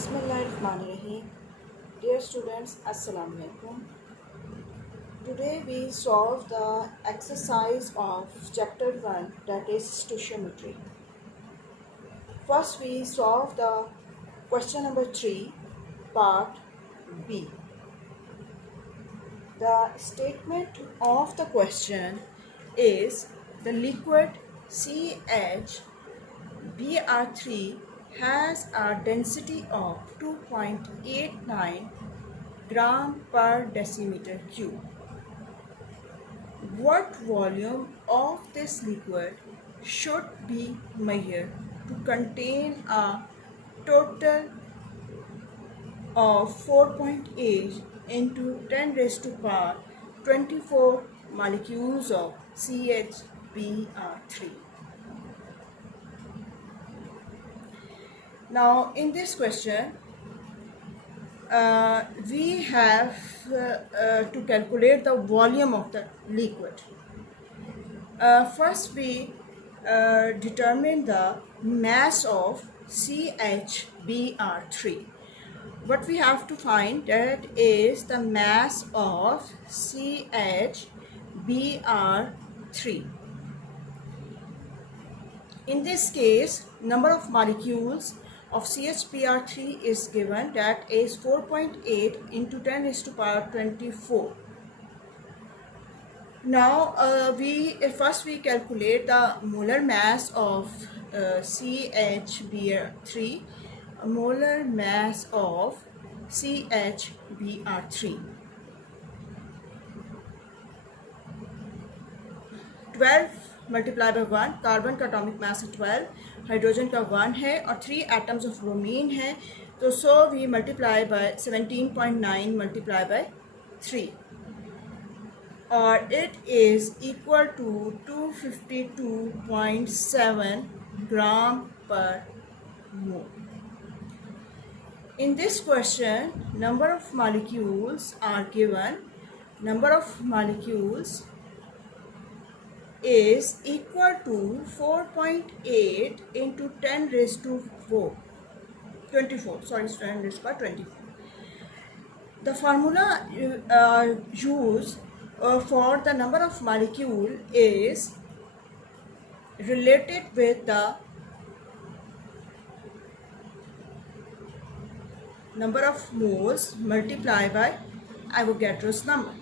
Bismillahirrahmanirrahim. Dear students, Assalamu alaikum. Today we solve the exercise of chapter 1, that is stoichiometry. First we solve the question number 3, part B. The statement of the question is the liquid CHBr3 has a density of 2.89 gram per decimeter cube. What volume of this liquid should be measured to contain a total of 4.8 into 10 raised to power 24 molecules of CHBr3. Now in this question we have to calculate the volume of the liquid. First we determine the mass of CHBr3. What we have to find, that is the mass of CHBr3. In this case, number of molecules of CHBr3 is given, that is 4.8 into 10 raised to power 24. Now first we calculate the molar mass of CHBr3, molar mass of CHBr3. 12 multiply by 1, carbon का atomic mass है 12, hydrogen का 1 है और 3 atoms of bromine है, तो so we multiply by 17.9 multiply by 3 और it is equal to 252.7 gram per mole. In this question, number of molecules are given. Number of molecules is equal to 4.8 into 10 raised to 24. Sorry, 10 raised to 24. The formula used for the number of molecule is related with the number of moles multiplied by Avogadro's number.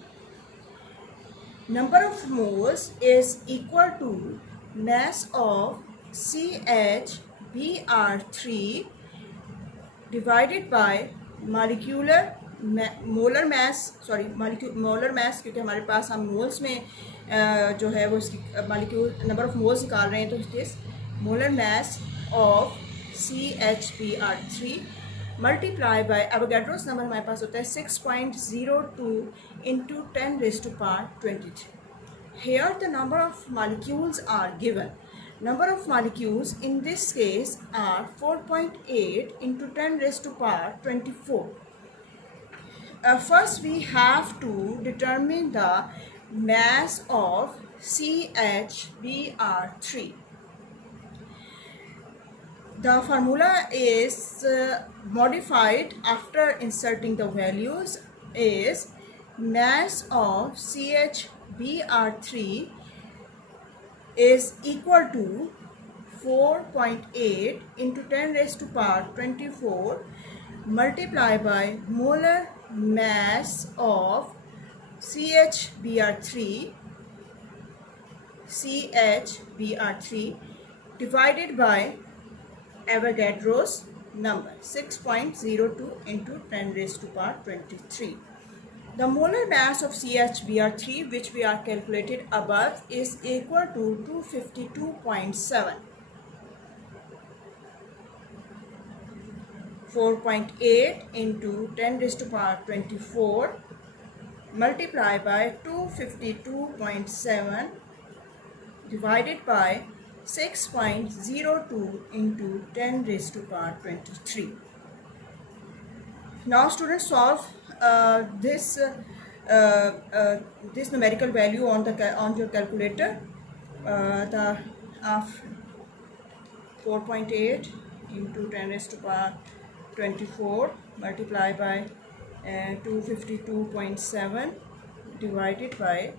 Number of moles is equal to mass of CHBr3 divided by molar mass, क्योंकि हमारे पास हम moles में जो है वो इसकी molecule number of moles निकाल रहे हैं, तो इस molar mass of CHBr3 multiply by Avogadro's number हमारे पास होता है 6.02 into 10 raised to power 23. Here the number of molecules are given. Number of molecules in this case are 4.8 into 10 raised to power 24. First we have to determine the mass of CHBr3. The formula is modified after inserting the values, is mass of CHBr3 is equal to 4.8 into 10 raised to power 24 multiplied by molar mass of CHBr3 divided by Avogadro's number 6.02 into 10 raised to power 23. The molar mass of CHBr3, which we are calculated above, is equal to 252.7. 4.8 into 10 raised to power 24 multiplied by 252.7 divided by 6.02 into 10 raised to power 23. Now students, solve this numerical value on your calculator. The 4.8 into 10 raised to power 24 multiplied by 252.7 divided by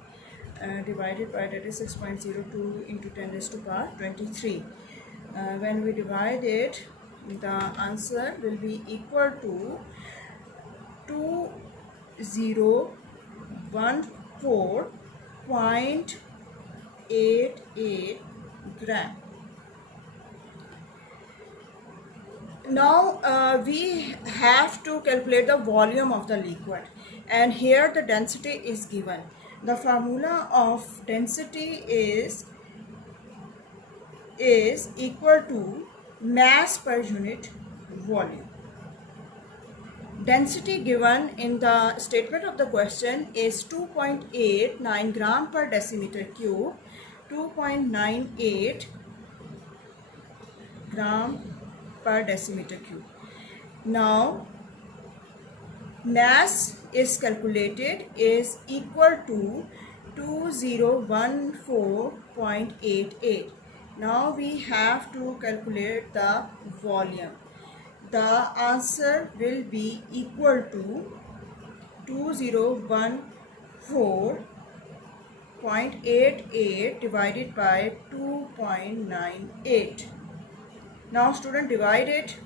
that is 6.02 into 10 raised to power 23. When we divide it, the answer will be equal to 2014.88 gram. Now we have to calculate the volume of the liquid, and here the density is given. The formula of density is equal to mass per unit volume. Density given in the statement of the question is 2.89 gram per decimeter cube, 2.98 gram per decimeter cube. Now mass is calculated is equal to 2014.88. Now we have to calculate the volume. The answer will be equal to 2014.88 divided by 2.98. Now student, divide it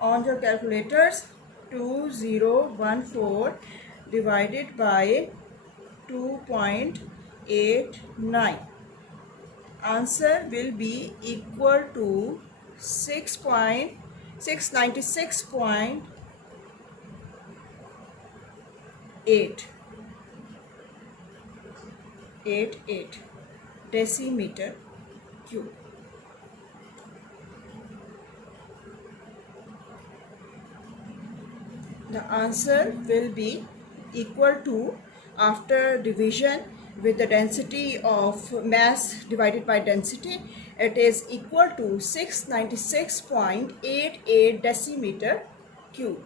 on your calculators. 2014 divided by 2.89. Answer will be equal to 696.88 decimeter cube. The answer will be equal to, after division with the density of mass divided by density, it is equal to 696.88 decimeter cube.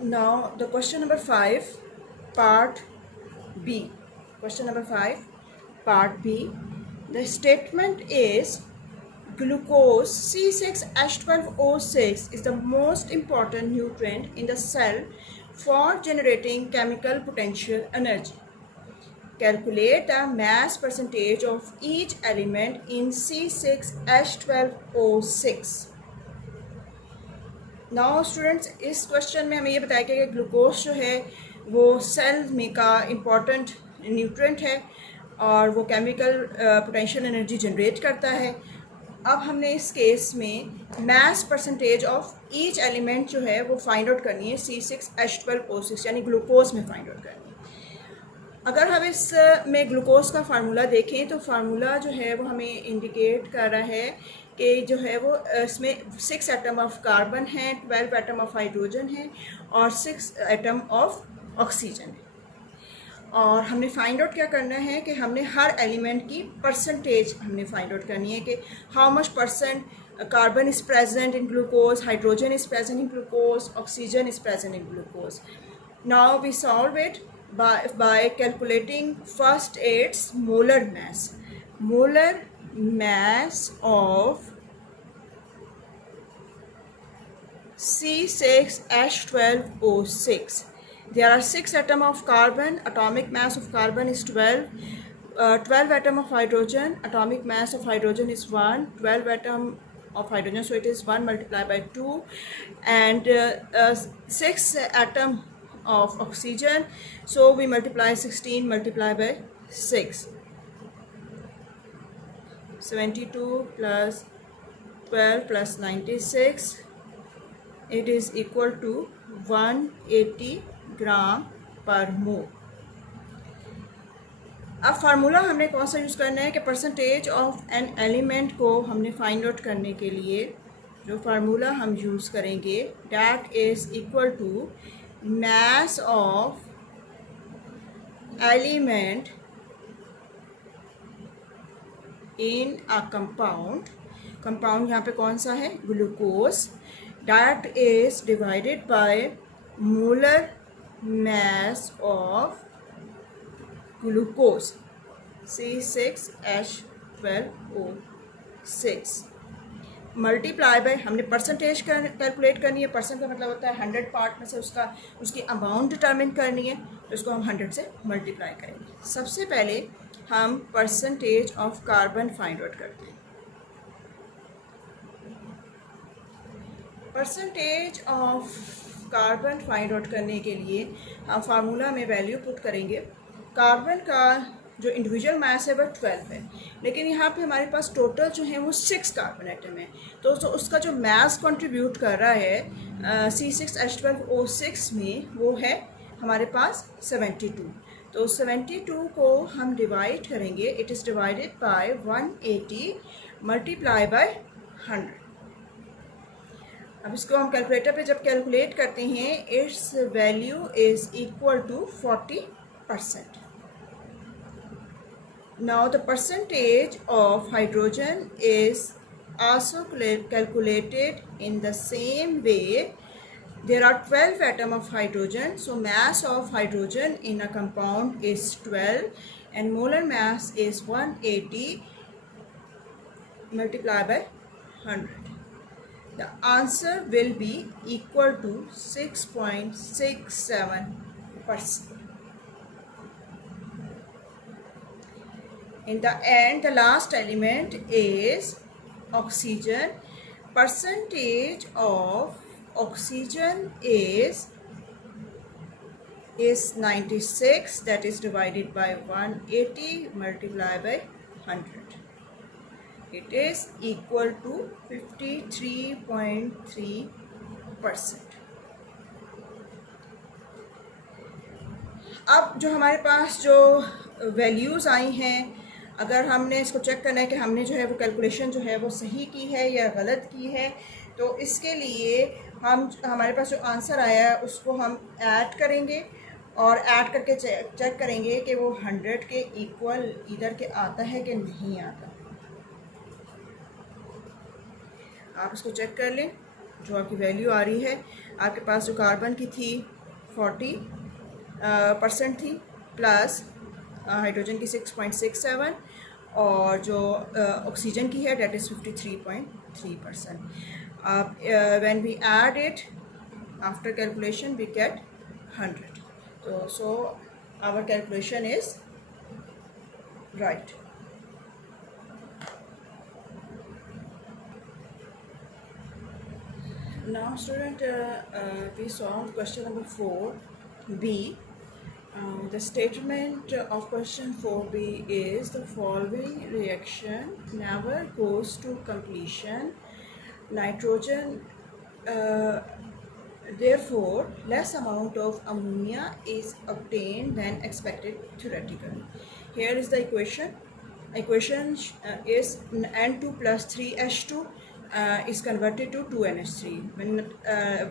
Now the question number 5, part B. Question number 5, part B. The statement is glucose C6H12O6 is the most important nutrient in the cell for generating chemical potential energy. Calculate the mass percentage of each element in C6H12O6. Now students, इस question में हमें ये बताया गया कि glucose जो है वो सेल में का इम्पॉर्टेंट न्यूट्रिएंट है और वो केमिकल पोटेंशियल एनर्जी जनरेट करता है. अब हमने इस केस में mass percentage of each element जो है वो फाइंड आउट करनी है C6H12O6 यानी ग्लूकोज में फाइंड आउट करनी है. अगर हम इस में ग्लूकोज का फार्मूला देखें तो फार्मूला जो है वो हमें इंडिकेट कर रहा है कि जो है वो इसमें 6 एटम ऑफ कार्बन है, 12 एटम ऑफ हाइड्रोजन है और 6 एटम ऑफ ऑक्सीजन है. और हमने फाइंड आउट क्या करना है कि हमने हर एलिमेंट की परसेंटेज हमने फाइंड आउट करनी है कि how much percent carbon is present in glucose, hydrogen is present in glucose, oxygen is present in glucose. Now we solve it by calculating first its molar mass. Molar mass of C6H12O6. There are 6 atoms of carbon. Atomic mass of carbon is 12. 12 atoms of hydrogen. Atomic mass of hydrogen is 1. 12 atoms of hydrogen, so it is 1 multiplied by 2. And 6 atoms of oxygen, so we multiply 16 multiplied by 6. 72 plus 12 plus 96, it is equal to 180 gram per mole. अब formula हमने कौन सा use करना है कि percentage of an element को हमने find out करने के लिए जो फार्मूला हम यूज़ करेंगे, that is equal to mass of element in a compound. compound यहाँ पे कौन सा है? Glucose. that is divided by molar mass of glucose C6H12O6. 6 multiply by, हमने परसेंटेज कैलकुलेट करनी है। परसेंट का मतलब होता है 100 पार्ट में से उसकी अमाउंट डिटरमिन करनी है, तो इसको हम 100 से मल्टीप्लाई करेंगे। सबसे पहले हम percentage of carbon find out करते हैं। Percentage of carbon find out करने के लिए हम फार्मूला में वैल्यू पुट करेंगे। कार्बन का जो इंडिविजुअल मास है वह 12 है, लेकिन यहाँ पे हमारे पास टोटल जो है वो 6 कार्बन एटम है। तो उसका जो मास कंट्रीब्यूट कर रहा है C6H12O6 में वो है हमारे पास 72। तो 72 को हम डिवाइड करेंगे, it is divided by 180 multiply by 100। अब इसको हम कैलकुलेटर पे जब कैलकुलेट करते हैं, its value is equal to 40%। Now the percentage of hydrogen is also calculated in the same way. There are 12 atoms of hydrogen, so mass of hydrogen in a compound is 12 and molar mass is 180 multiplied by 100. The answer will be equal to 6.67%. In the end, the last element is oxygen. Percentage of oxygen is 96, that is divided by 180 multiplied by 100. It is equal to 53.3%. अब जो हमारे पास जो values आई हैं, अगर हमने इसको check करना है कि हमने जो है वो कैलकुलेशन जो है वो सही की है या गलत की है, तो इसके लिए हमारे पास जो आंसर आया है उसको हम ऐड करेंगे और ऐड करके चेक करेंगे कि वो 100 के इक्वल इधर के आता है कि नहीं आता। आप इसको चेक कर लें। जो आपकी वैल्यू आ रही है, आपके पास जो कार्बन की थी 40% थी, प्लस हाइड्रोजन की 6.67 और जो ऑक्सीजन की है डेट इज़ 53.3%. आप when we add it after calculation we get 100. तो so our calculation is right. Now student, we solved question number 4b. The statement of question 4b is the following reaction never goes to completion. Nitrogen, therefore less amount of ammonia is obtained than expected theoretically. Here is the equation. Equation is N2 plus 3H2 is converted to 2NH3. When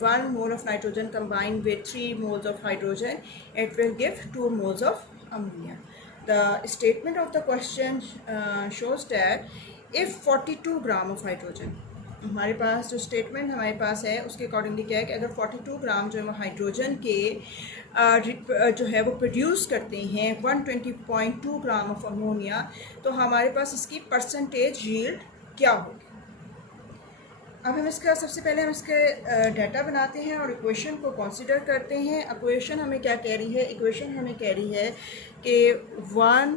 1 mole of nitrogen combined with 3 moles of hydrogen, it will give 2 moles of ammonia. The statement of the question shows that if 42 gram of hydrogen, हमारे पास जो statement हमारे पास है उसके accordingly क्या है कि अगर 42 ग्राम जो है वो हाइड्रोजन के जो है वो प्रोड्यूस करते हैं 120.2 ग्राम ऑफ अमोनिया, तो हमारे पास इसकी परसेंटेज यील्ड क्या होगी। अब हम इसका सबसे पहले हम इसके डाटा बनाते हैं और इक्वेशन को कंसीडर करते हैं। इक्वेशन हमें क्या कह रही है? इक्वेशन हमें कह रही है कि 1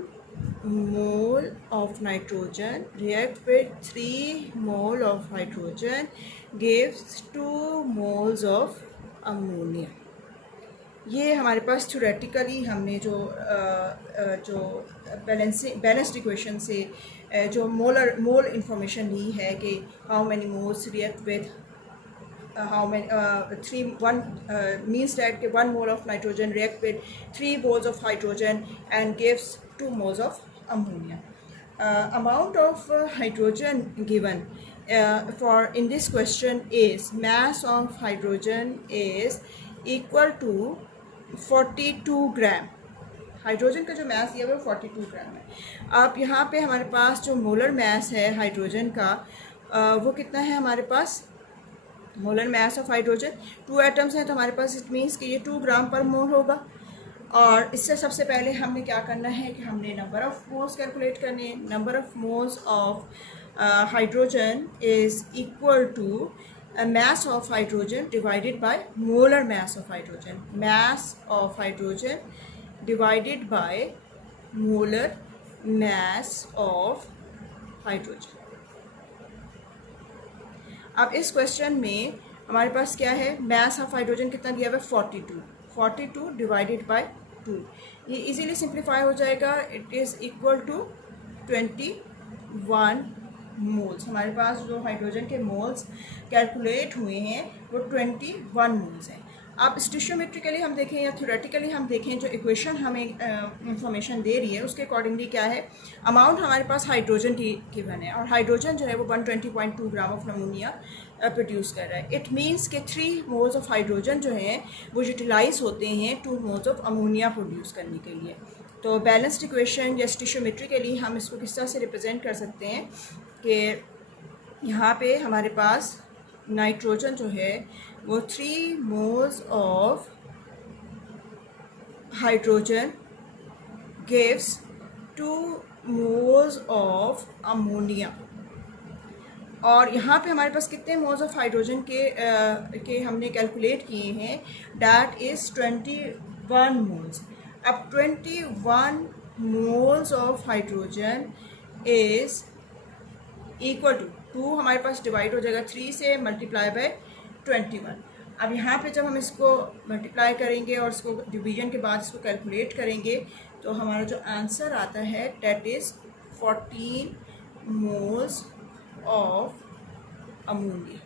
mole of nitrogen react with 3 mole of hydrogen gives 2 moles of ammonia. ये हमारे पास थ्योरेटिकली हमने जो बैलेंस्ड इक्वेशन से जो मोल इंफॉर्मेशन ली है कि how many moles react with how many 1 means that कि 1 mole of nitrogen react with 3 moles of hydrogen and gives 2 moles of ammonia. Amount of hydrogen given for in this question is mass of hydrogen is equal to 42 gram. Hydrogen का जो मास दिया हुआ है वो 42 ग्राम है। अब यहाँ पे हमारे पास जो मोलर मास है हाइड्रोजन का वो कितना है हमारे पास? Molar mass of hydrogen 2 atoms हैं, तो हमारे पास इट मीन्स कि ये 2 ग्राम पर मोल होगा। और इससे सबसे पहले हमने क्या करना है कि हमने नंबर ऑफ़ मोल्स कैलकुलेट करने हैं। Number of moles of hydrogen is equal to a mass of hydrogen divided by molar mass of hydrogen. Mass of hydrogen divided by molar mass of hydrogen. अब इस question में हमारे पास क्या है, मास of hydrogen कितना दिया हुआ है 42 डिवाइडेड बाय 2. ये इजीली सिंप्लीफाई हो जाएगा. It is equal to 21 moles. हमारे पास जो हाइड्रोजन के मोल्स कैलकुलेट हुए हैं वो 21 मोल्स हैं. आप स्टिशियोमेट्रिकली हम देखें या थ्योरेटिकली हम देखें, जो इक्वेशन हमें इंफॉर्मेशन दे रही है उसके अकॉर्डिंगली क्या है, अमाउंट हमारे पास हाइड्रोजन की गिवन है और हाइड्रोजन जो है वो 120.2 ग्राम ऑफ अमोनिया प्रोड्यूस कर रहा है. इट मीन्स के 3 मोल्स ऑफ हाइड्रोजन जो हैं वो यूटिलाइज होते हैं 2 मोल्स ऑफ अमोनिया प्रोड्यूस करने के लिए. तो बैलेंस्ड इक्वेशन या स्टिशियोमेट्रिकली हम इसको किस तरह से रिप्रेजेंट कर सकते हैं कि यहाँ पे हमारे पास नाइट्रोजन जो है वो 3 moles of hydrogen gives 2 moles of ammonia. और यहाँ पे हमारे पास कितने मोल्स ऑफ हाइड्रोजन के हमने कैलकुलेट किए हैं, डैट इज़ 21 मोल्स. अब 21 moles of hydrogen is equal to 2 हमारे पास डिवाइड हो जाएगा 3 से मल्टीप्लाई बाय 21. अब यहाँ पे जब हम इसको मल्टीप्लाई करेंगे और इसको डिवीजन के बाद इसको कैलकुलेट करेंगे तो हमारा जो आंसर आता है that is 14 moles of ammonia.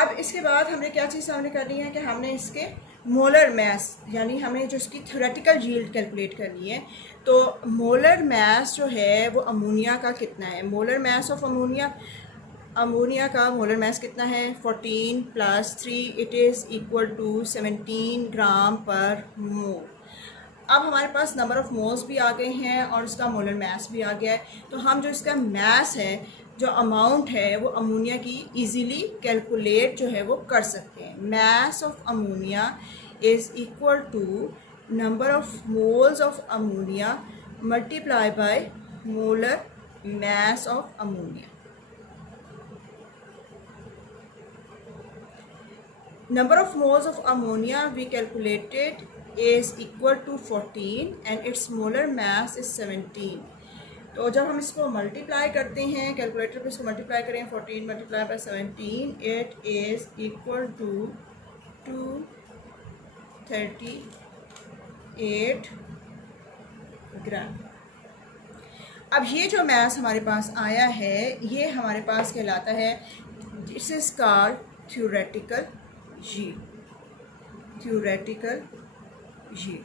अब इसके बाद हमने क्या चीज़ सामने करनी है कि हमने इसके मोलर मैस यानी हमें जो इसकी थ्योरेटिकल यील्ड कैलकुलेट करनी है. तो मोलर मैस जो है वो अमोनिया का कितना है, मोलर मैस ऑफ अमोनिया का मोलर मैस कितना है 14 + 3 it is equal to 17 gram per mole. अब हमारे पास नंबर ऑफ़ मोल्स भी आ गए हैं और उसका मोलर मैस भी आ गया है. तो हम जो इसका मैस है, जो अमाउंट है वो अमोनिया की इजीली कैलकुलेट जो है वो कर सकते हैं. Mass of ammonia is equal to number of moles of ammonia multiply by molar mass of ammonia. Number of moles of ammonia we calculated is equal to 14 and its molar mass is 17. तो जब हम इसको multiply करते हैं calculator पे इसको multiply करें 14 multiply by 17 it is equal to 238 gram. अब ये जो मैस हमारे पास आया है ये हमारे पास कहलाता है, this is called theoretical yield. Theoretical yield.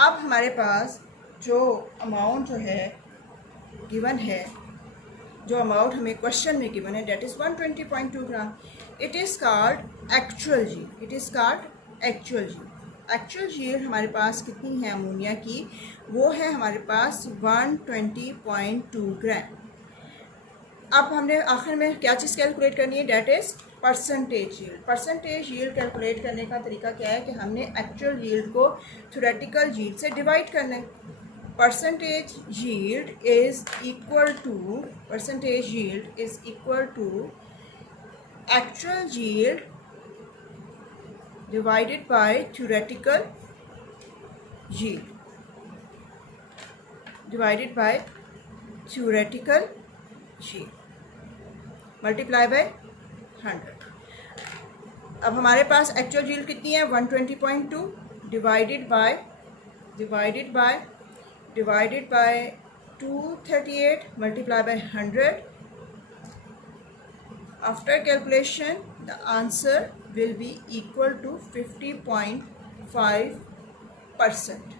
अब हमारे पास जो अमाउंट जो है गिवन है, जो अमाउंट हमें क्वेश्चन में गिवन है that is 120.2 gram. It is called actual yield. It is called actual yield. Actual yield हमारे पास कितनी है अमोनिया की, वो है हमारे पास 120.2 ग्राम. अब हमने आखिर में क्या चीज़ कैलकुलेट करनी है, that is percentage yield. Percentage yield calculate करने का तरीका क्या है कि हमने एक्चुअल यील्ड को थ्योरेटिकल यील्ड से डिवाइड करना है. Percentage yield is equal to actual yield divided by theoretical yield multiply by 100. अब हमारे पास एक्चुअल यील्ड कितनी है 120.2 divided by 238 multiply by 100. After calculation the answer will be equal to 50.5%.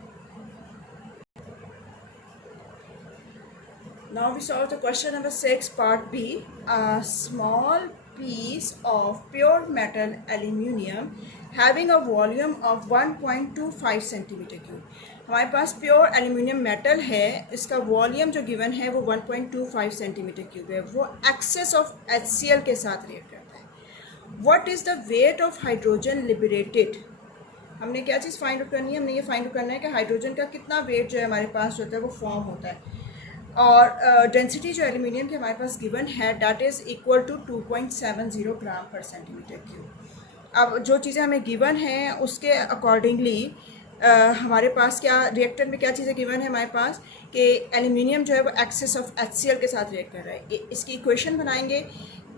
Now we solve the question number 6 part B. A small piece of pure metal aluminium having a volume of 1.25 centimeter cube. हमारे पास pure aluminium metal है, इसका volume जो given है वो 1.25 centimetre cube है. वो access of HCl के साथ रिएक्ट करता है what is the weight of hydrogen liberated. हमने क्या चीज़ फाइंड आउट करनी है, हमने ये फाइंड आउट करना है कि हाइड्रोजन का कितना वेट जो है हमारे पास जो होता है वो फॉर्म होता है। और डेंसिटी जो एल्यूमिनियम की हमारे पास गिवन है दैट इज़ इक्वल टू 2.70 ग्राम पर सेंटीमीटर क्यूब। अब जो चीज़ें हमें गिवन हैं उसके अकॉर्डिंगली हमारे पास क्या रिएक्टर में क्या चीज़ें गिवन है हमारे पास कि एल्यूमिनियम जो है वो एक्सेस ऑफ HCl के साथ रिएक्ट कर रहा है। इसकी इक्वेशन बनाएंगे,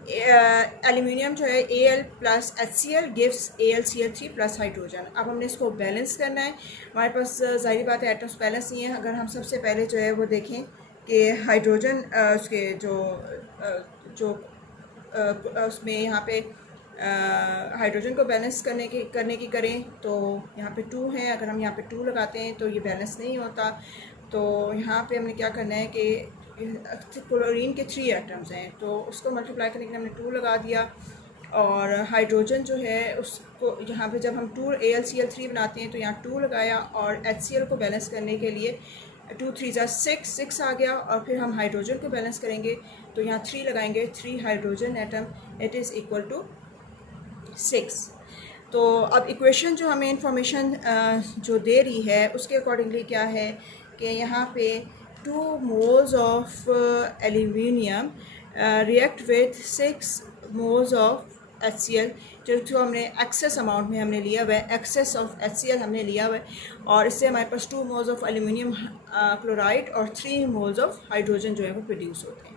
एल्यूमिनियम जो है Al plus HCl gives AlCl3 plus hydrogen. अब हमने इसको बैलेंस करना है। हमारे पास ज़ाहिर बात है एटम्स बैलेंस नहीं है। अगर हम सबसे पहले जो है वो देखें कि हाइड्रोजन उसके जो उसमें यहाँ पे हाइड्रोजन को बैलेंस करने की करें तो यहाँ पे 2 है। अगर हम यहाँ पे 2 लगाते हैं तो ये बैलेंस नहीं होता। तो यहाँ पे हमने क्या करना है कि क्लोरीन के 3 एटम्स हैं तो उसको मल्टीप्लाई करने के लिए हमने 2 लगा दिया। और हाइड्रोजन जो है उसको यहाँ पे जब हम 2 AlCl3 बनाते हैं तो यहाँ 2 लगाया और HCl को बैलेंस करने के लिए 2 3 ज़ा 6 आ गया। और फिर हम हाइड्रोजन को बैलेंस करेंगे तो यहाँ 3 लगाएंगे, 3 hydrogen atom, it is equal to 6। तो अब इक्वेशन जो हमें इंफॉर्मेशन जो दे रही है उसके अकॉर्डिंगली क्या है कि यहाँ पे 2 moles of aluminium react with 6 moles of HCl, जो हमने एक्सेस अमाउंट में हमने लिया हुआ है, एक्सेस ऑफ HCl हमने लिया हुआ है। और इससे हमारे पास 2 मोल्स ऑफ एल्यूमिनियम क्लोराइड और 3 मोल्स ऑफ हाइड्रोजन जो है वो प्रोड्यूस होते हैं।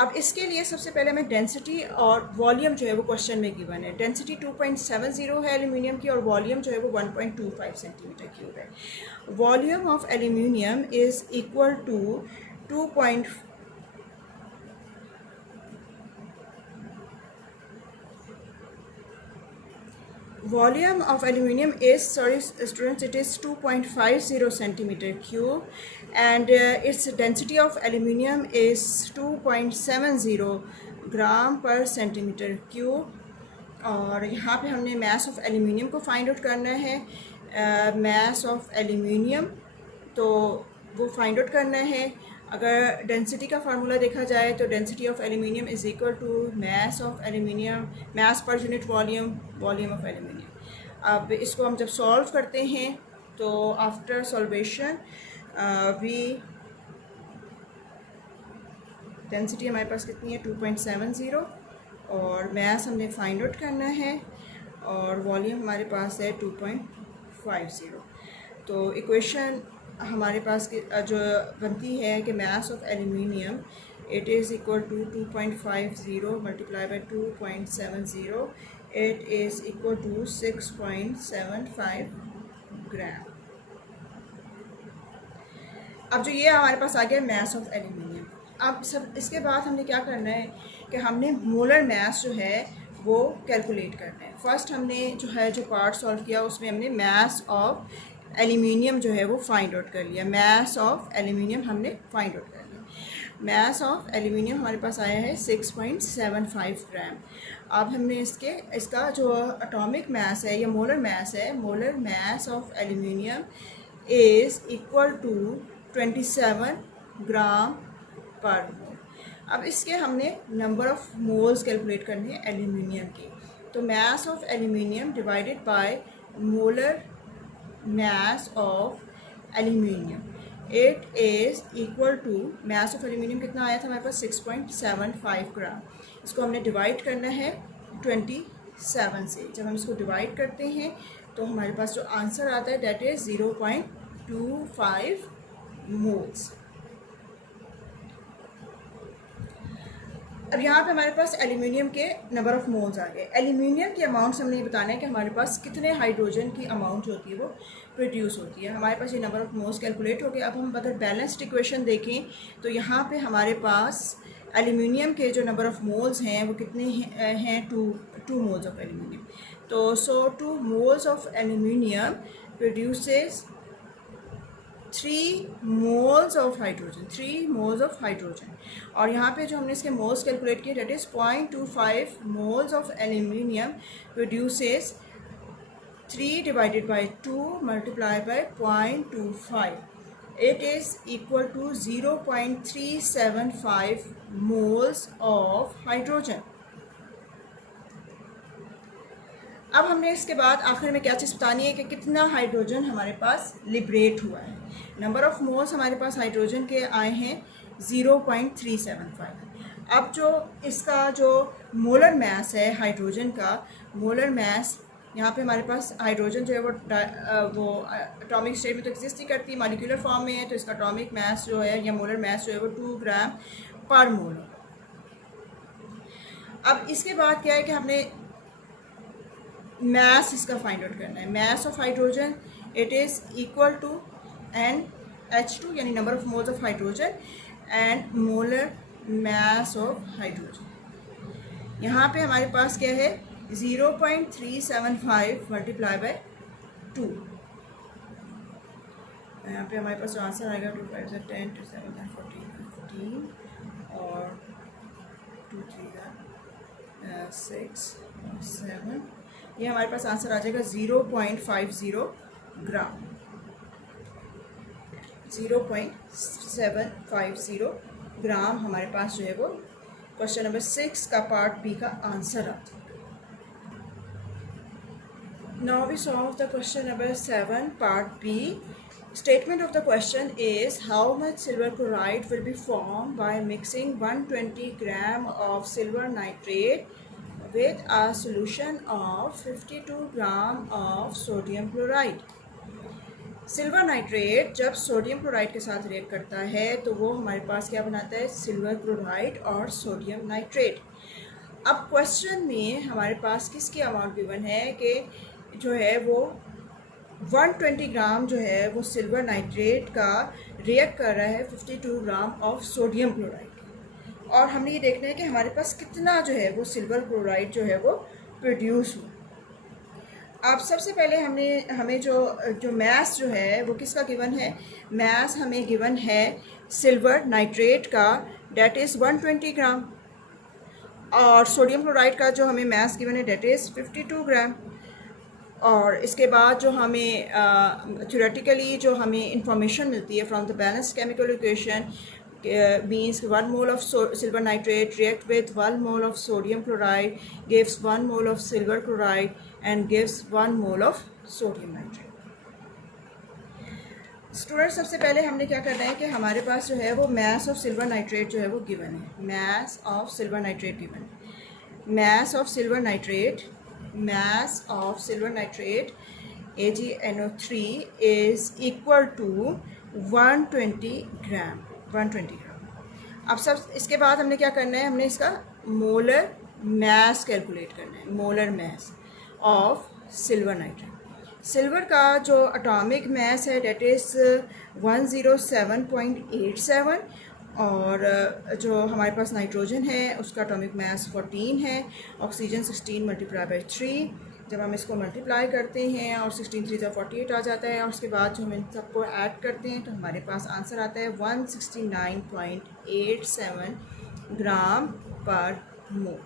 अब इसके लिए सबसे पहले हमें डेंसिटी और वॉल्यूम जो है वो क्वेश्चन में गिवन है। डेंसिटी 2.70 है एल्यूमिनियम की और वॉल्यूम जो है वो 1.25 सेंटीमीटर क्यूब है। Volume of aluminium is equal to 2. Volume of aluminium is, sorry students, it is 2.50 centimeter cube, and its density of aluminium is 2.70 ग्राम पर सेंटीमीटर क्यूब। और यहाँ पे हमने मास ऑफ एल्यूमिनियम को फाइंड आउट करना है। मास ऑफ एल्यूमिनियम तो वो फाइंड आउट करना है। अगर डेंसिटी का फार्मूला देखा जाए तो density of aluminium is equal to mass of aluminium, mass per unit volume, volume of aluminium. अब इसको हम जब सॉल्व करते हैं तो आफ्टर सॉल्वेशन वी डेंसिटी हमारे पास कितनी है 2.70 और मास हमने फाइंड आउट करना है और वॉल्यूम हमारे पास है 2.50। तो इक्वेशन हमारे पास जो बनती है कि mass of aluminium it is equal to 2.50 multiply by 2.70, it is equal to 6.75 gram. अब जो ये हमारे पास आ गया मास ऑफ एल्यूमिनियम। अब सब इसके बाद हमने क्या करना है कि हमने मोलर मास जो है वो कैलकुलेट करना है। फर्स्ट हमने जो है जो पार्ट सॉल्व किया उसमें हमने मास ऑफ एल्यूमिनियम जो है वो फाइंड आउट कर लिया। मास ऑफ एल्यूमिनियम हमने फाइंड आउट कर लिया। मास ऑफ एल्यूमिनियम हमारे पास आया है 6.75 ग्राम। अब हमने इसका जो एटॉमिक मास है या मोलर मास है, molar mass of aluminium is equal to 27 gram per mole. अब इसके हमने नंबर ऑफ मोल्स कैलकुलेट करने हैं एल्यूमिनियम के। तो मास of aluminium divided by molar mass of aluminium, it is equal to mass of aluminium कितना आया था हमारे पास 6.75 ग्राम। इसको हमने डिवाइड करना है 27 से। जब हम इसको डिवाइड करते हैं तो हमारे पास जो आंसर आता है डेट इज़ 0.25 मोल्स। अब यहाँ पे हमारे पास एल्यूमिनियम के नंबर ऑफ़ मोल्स आ गए। एल्यूमिनियम के अमाउंट से हमने ये बताना है कि हमारे पास कितने हाइड्रोजन की अमाउंट होती है वो प्रोड्यूस होती है। हमारे पास ये नंबर ऑफ़ मोल्स कैलकुलेट हो गया। अब हम अगर बैलेंस्ड इक्वेशन देखें तो यहाँ पे हमारे पास एल्यूमिनियम के जो नंबर ऑफ़ मोल्स हैं वो कितने हैं 2 मोल्स ऑफ एल्यूमिनियम। तो 2 moles of aluminium produces 3 moles of hydrogen, 3 moles of hydrogen. और यहाँ पे जो हमने इसके मोल्स कैलकुलेट किए that is 0.25 moles of aluminium produces 3 divided by 2 multiply by 0.25, it is equal to 0.375 moles of hydrogen. अब हमने इसके बाद आखिर में क्या चीज़ बतानी है कि कितना हाइड्रोजन हमारे पास लिबरेट हुआ है। नंबर ऑफ़ मोल्स हमारे पास हाइड्रोजन के आए हैं 0.375। अब जो इसका जो मोलर मैस है हाइड्रोजन का, मोलर मैस यहाँ पे हमारे पास हाइड्रोजन जो है वो एटॉमिक स्टेट में तो एग्जिस्ट ही करती है, मॉलिक्यूलर फॉर्म में है, तो इसका एटॉमिक मैस जो है या मोलर मैस जो है वो 2 ग्राम पर मोल। अब इसके बाद क्या है कि हमने मैस इसका फाइंड आउट करना है। Mass of hydrogen it is equal to NH2 यानी number of moles of hydrogen and molar mass of hydrogen. यहाँ पे हमारे पास क्या है 0.375 मल्टीप्लाई बाय 2। यहाँ पे हमारे पास जो आंसर आएगा 2 5 10 2 7 14 और 2 3 6 7, ये हमारे पास आंसर आ जाएगा 0.50 ग्राम, 0.750 ग्राम हमारे पास जो है वो क्वेश्चन नंबर 6 का पार्ट बी का आंसर आ जाएगा। Now we solve the question number 7 part B. Statement of the question is how much silver chloride will be formed by mixing 120 gram of silver nitrate with a solution of 52 gram of sodium chloride. Silver nitrate जब sodium chloride के साथ react करता है तो वो हमारे पास क्या बनाता है, सिल्वर क्लोराइड और सोडियम नाइट्रेट। अब क्वेश्चन में हमारे पास किसकी अमाउंट गिवन है कि जो है वो 120 ग्राम जो है वो सिल्वर नाइट्रेट का रिएक्ट कर रहा है 52 ग्राम ऑफ सोडियम क्लोराइड, और हमने ये देखना है कि हमारे पास कितना जो है वो सिल्वर क्लोराइड जो है वो प्रोड्यूस हुआ। अब सबसे पहले हमें जो मैस जो है वो किसका गिवन है, मैस हमें गिवन है सिल्वर नाइट्रेट का, डेट इज़ 120 ग्राम, और सोडियम क्लोराइड का जो हमें मैस गिवन है डेट इज़ 52 ग्राम। और इसके बाद जो हमें थ्योरेटिकली जो हमें इंफॉर्मेशन मिलती है from the balance chemical equation means 1 mole of silver nitrate react with 1 mole of sodium chloride gives 1 mole of silver chloride and gives 1 mole of sodium nitrate। Student सबसे पहले हमने क्या करना है कि हमारे पास जो है वो मैस ऑफ सिल्वर नाइट्रेट जो है वो गिवन है, mass of silver nitrate given है। Mass of silver nitrate AgNO3 is equal to 120 gram. अब सब इसके बाद हमने क्या करना है, हमने इसका मोलर मैस कैलकुलेट करना है, molar mass of silver nitrate. Silver का जो एटॉमिक मैस है डेट इज़ 107.87, और जो हमारे पास नाइट्रोजन है उसका एटॉमिक मैस 14 है, ऑक्सीजन 16 मल्टीप्लाई बाई 3। जब हम इसको मल्टीप्लाई करते हैं और 16 3 48 आ जाता है, और उसके बाद जो हम इन सबको ऐड करते हैं तो हमारे पास आंसर आता है 169.87 ग्राम पर मोल।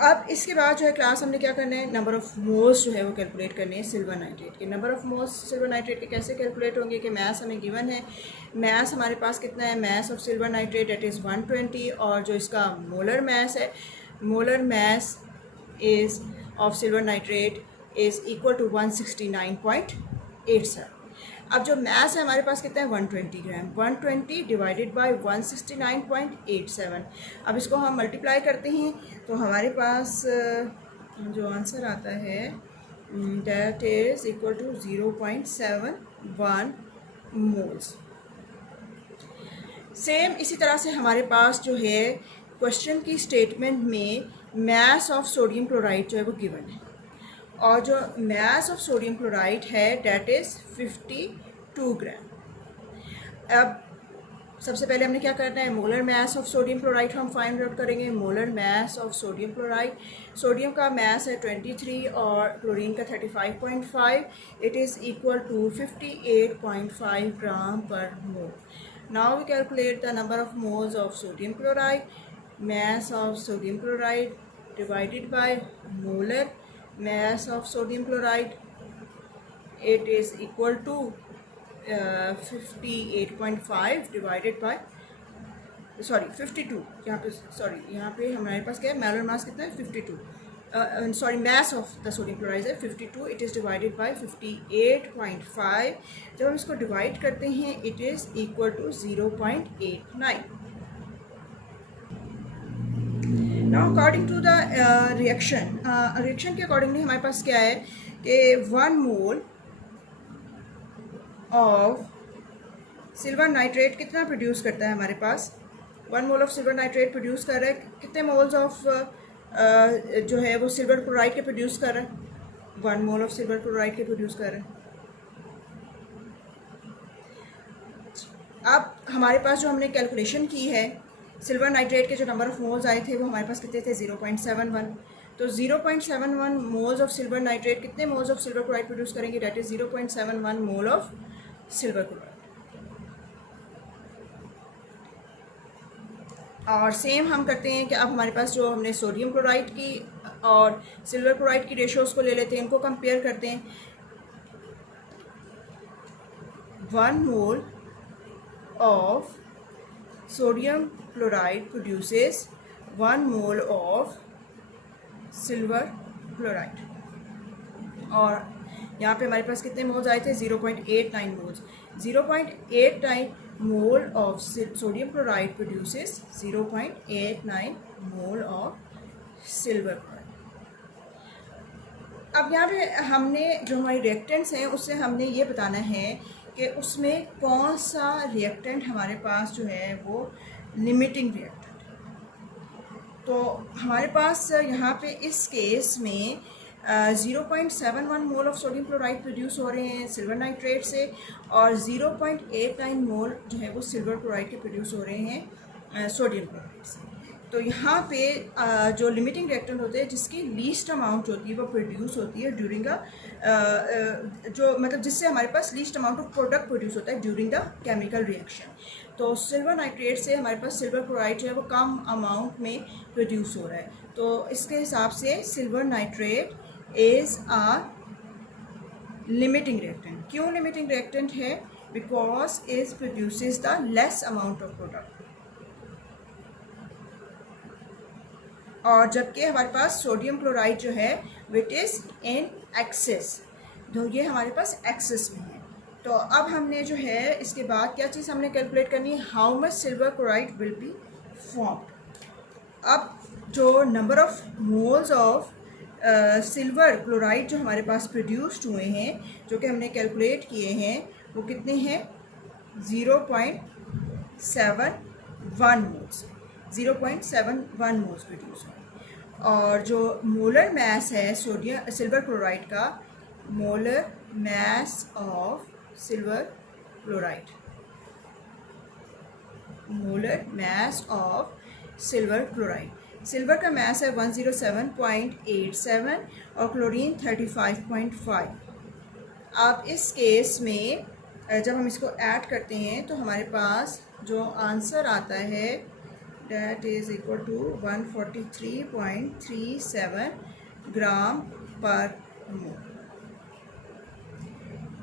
अब इसके बाद जो है क्लास हमने क्या करना है, नंबर ऑफ़ मोल्स जो है वो कैलकुलेट करने हैं सिल्वर नाइट्रेट के। Number of moles silver nitrate के कैसे कैलकुलेट होंगे कि मैस हमें गिवन है, मैस हमारे पास कितना है, mass of silver nitrate that is 120, और जो इसका मोलर मैस है, molar mass is of silver nitrate is equal to 169.87। अब जो मैस है हमारे पास कितना है 120 ग्राम, 120 डिवाइडेड बाय 169.87। अब इसको हम मल्टीप्लाई करते हैं तो हमारे पास जो आंसर आता है that is equal to 0.71 moles. Same इसी तरह से हमारे पास जो है क्वेश्चन की स्टेटमेंट में मैस ऑफ सोडियम क्लोराइड जो है वो गिवन है, और जो मैस ऑफ सोडियम क्लोराइड है डेट इज़ 52 ग्राम। अब सबसे पहले हमने क्या करना है, molar mass of sodium chloride हम फाइंड आउट करेंगे। Molar mass of sodium chloride, sodium का मैस है 23 और क्लोरीन का 35.5, it is equal to 58.5 gram per mole. Now we calculate the number of moles of sodium chloride, mass of sodium chloride divided by molar mass of sodium chloride, it is equal to 58.5 divided by sorry 52, यहाँ पे sorry यहाँ पे हमारे पास क्या है, molar मास कितना है 52, sorry mass of the sodium chloride है 52, इट इज़ डिवाइडेड बाय 58.5। जब हम इसको डिवाइड करते हैं it is equal to 0.89। Now according to the reaction के अकॉर्डिंगली हमारे पास क्या है कि 1 मोल ऑफ सिल्वर नाइट्रेट कितना प्रोड्यूस करता है हमारे पास, 1 mole of silver nitrate produce कर रहा है कितने मोल्स ऑफ जो है वो सिल्वर क्लोराइड के प्रोड्यूस कर रहा है, 1 मोल ऑफ सिल्वर क्लोराइड के प्रोड्यूस कर रहा है। अब हमारे पास जो हमने कैलकुलेशन की है सिल्वर नाइट्रेट के जो नंबर ऑफ मोल्स आए थे वो हमारे पास कितने थे 0.71। तो 0.71 मोल्स ऑफ सिल्वर नाइट्रेट कितने moles of silver chloride produce करेंगे, that is 0.71 mole of silver chloride. और सेम हम करते हैं कि अब हमारे पास जो हमने सोडियम क्लोराइड की और सिल्वर क्लोराइड की रेशोज़ को ले लेते हैं, इनको कंपेयर करते हैं। 1 mole of sodium chloride produces 1 mole of silver chloride, और यहाँ पे हमारे पास कितने मोल्स आए थे 0.89 moles. 0.89 mole of sodium chloride produces 0.89 mole of silver chloride. अब यहाँ पे हमने जो हमारी रिएक्टेंट्स हैं उससे हमने ये बताना है कि उसमें कौन सा रिएक्टेंट हमारे पास जो है वो लिमिटिंग रिएक्टेंट है। तो हमारे पास यहाँ पे इस केस में 0.71 mole of sodium chloride produce हो रहे हैं सिल्वर नाइट्रेट से, और 0.89 मोल जो है वो सिल्वर क्लोराइड के प्रोड्यूस हो रहे हैं सोडियम क्लोराइड से। तो यहाँ पे जो लिमिटिंग रिएक्टेंट होते हैं जिसकी लीस्ट अमाउंट होती है वो प्रोड्यूस होती है ड्यूरिंग जो मतलब जिससे हमारे पास least amount of product produce होता है ड्यूरिंग द केमिकल रिएक्शन। तो सिल्वर नाइट्रेट से हमारे पास सिल्वर क्लोराइड जो है वो कम अमाउंट में प्रोड्यूस हो रहा है। तो इसके हिसाब से silver nitrate is a limiting reactant. क्यों लिमिटिंग रिएक्टेंट है, because it produces the less amount of product. और जबकि हमारे पास सोडियम क्लोराइड जो है विट इज़ इन एक्सेस, तो ये हमारे पास एक्सेस में है। तो अब हमने जो है इसके बाद क्या चीज़ हमने कैलकुलेट करनी है, how much silver chloride will be formed. अब जो number of moles of silver chloride जो हमारे पास प्रोड्यूस्ड हुए हैं जो कि हमने कैलकुलेट किए हैं वो कितने हैं 0.71 मोल्स, 0.71 मोल्स प्रोड्यूस हुए। और जो मोलर मास है सोडियम सिल्वर क्लोराइड का, molar mass of silver chloride, molar mass of silver chloride, silver का मास है 107.87 और क्लोरीन 35.5। अब इस केस में जब हम इसको ऐड करते हैं तो हमारे पास जो आंसर आता है that is equal to 143.37 gram per मोल।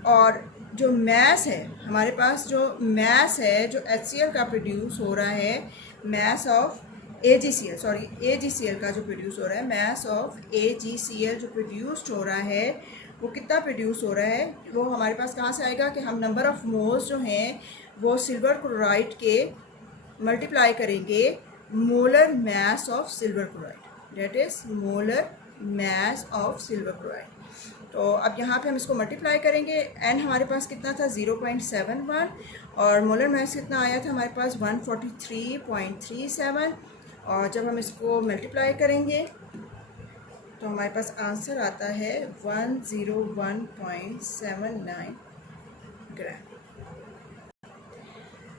और जो मैस है हमारे पास, जो मैस है जो HCl का प्रोड्यूस हो रहा है, mass of AgCl, sorry AgCl का जो प्रोड्यूस हो रहा है, मैस ऑफ AgCl जो प्रोड्यूस्ड हो रहा है वो कितना प्रोड्यूस हो रहा है, वो हमारे पास कहाँ से आएगा कि हम नंबर ऑफ मोल्स जो हैं वो सिल्वर क्लोराइड के मल्टीप्लाई करेंगे molar mass of silver chloride, that is molar mass of silver chloride. तो अब यहाँ पे हम इसको मल्टीप्लाई करेंगे, एन हमारे पास कितना था 0.71 और मोलर मास कितना आया था हमारे पास 143.37, और जब हम इसको मल्टीप्लाई करेंगे तो हमारे पास आंसर आता है 101.79 ग्राम।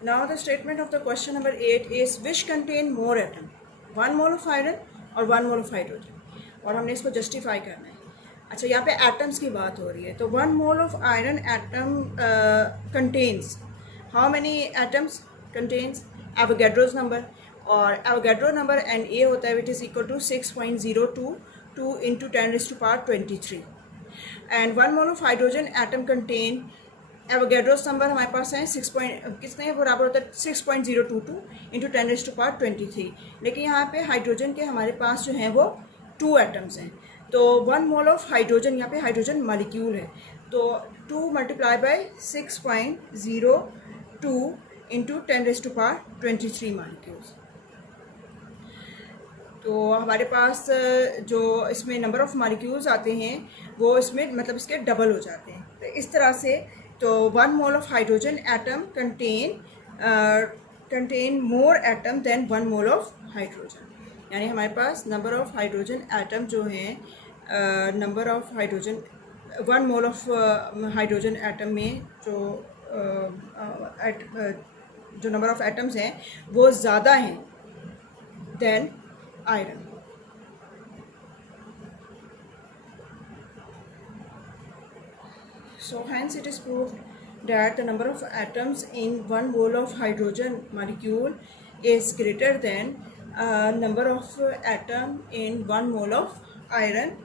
Now the statement of the question number 8 is which contain more atom, 1 mole of iron और 1 mole of hydrogen, और हमने इसको जस्टिफाई करना है। अच्छा, यहाँ पे एटम्स की बात हो रही है, तो 1 mole of iron atom contains how many atoms, contains Avogadro's number, और Avogadro number Na होता है which is equal to 6.022 into 10⁻23, and 1 mole of hydrogen atom contain Avogadro's number हमारे पास है कितने बराबर होता है 6.022 इंटू 10⁻23। लेकिन यहाँ पे हाइड्रोजन के हमारे पास जो हैं वो 2 एटम्स हैं, तो 1 मोल ऑफ हाइड्रोजन, यहाँ पे हाइड्रोजन मॉलिक्यूल है, तो 2 मल्टीप्लाई बाय 6.02 इंटू 10⁻23 मॉलिक्यूल्स। तो हमारे पास जो इसमें नंबर ऑफ़ मॉलिक्यूल्स आते हैं वो इसमें मतलब इसके डबल हो जाते हैं। तो इस तरह से तो 1 mole of hydrogen atom contain more atom than 1 mole of hydrogen, यानी हमारे पास नंबर ऑफ़ हाइड्रोजन एटम जो हैं, number of hydrogen 1 mole of hydrogen atom में जो नंबर ऑफ़ एटम्स हैं वो ज़्यादा हैं than iron. So hence it is proved that the number of atoms in 1 mole of hydrogen molecule is greater than number of atom in 1 mole of iron